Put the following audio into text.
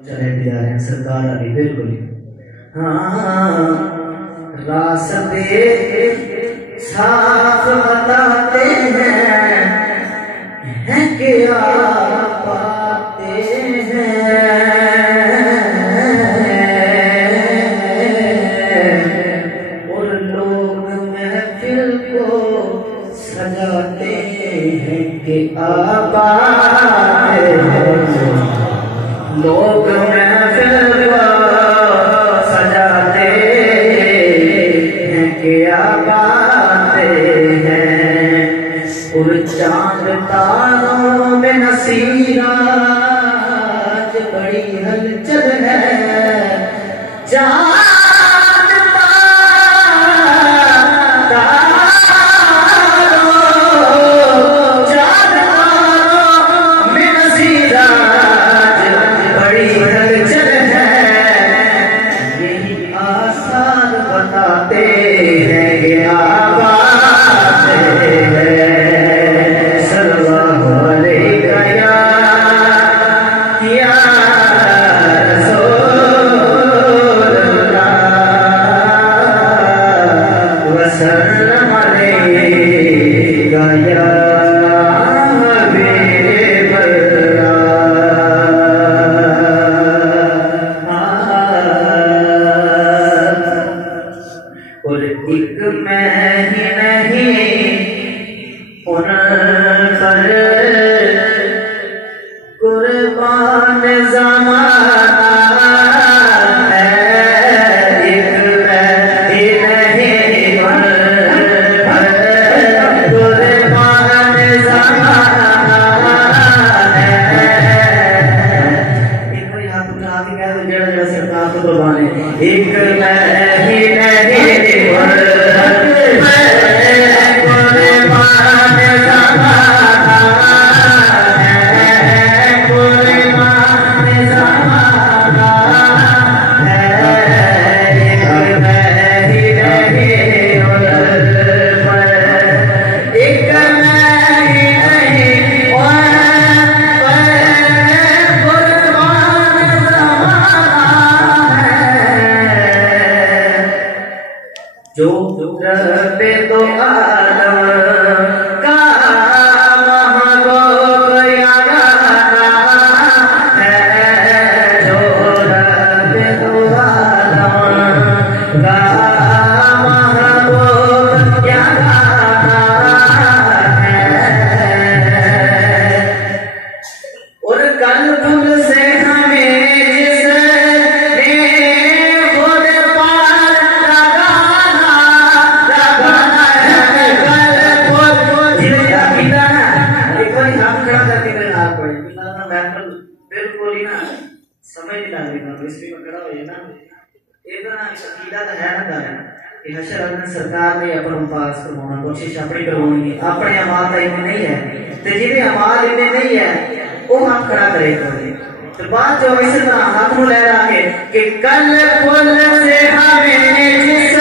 चले तैयार हैं सरकार अली बिल्कुल। हाँ रास्ते साफ बताते हैं क्या पाते हैं और लोग महफिल को सजाते हैं कि आबाद लोग महफिल को सजाते हैं क्या बातें हैं और चांद तारों में नसीराज बड़ी हलचल है। चांद तारों में नसीराज बताते हैं क्या बातें हैं। सल्लल्लाहु अलैका या रसूलल्लाह वसल्लम अलैका या और एक मैं ही नहीं उन पर कुर्बान ज़माना है। एक मैं ही नहीं उन पर कुर्बान ज़माना है। एक कोई हाथ उठा के कह दो जड़ जड़ सरकार को कुर्बान है। एक मैं ही नहीं जो रबे तो आदम का महबूब यारा है। जो रबे तो आदम का महबूब यारा है और कल फूल से हमें बिल्कुल ही ना समझ नहीं लग रही इसमें खड़ा हो ना इतना अकीदा तो है ना कि हशर अल्लाह सरकार ने अपन पास करवाना कोशिश अपनी करवानी अपने अमाल का इतने नहीं है तो जिन्हें अमाल इतने नहीं है वो हम खड़ा करे तो बात जो इस तरह हाथ में ले रहा है कि कल फूल से हमें जिस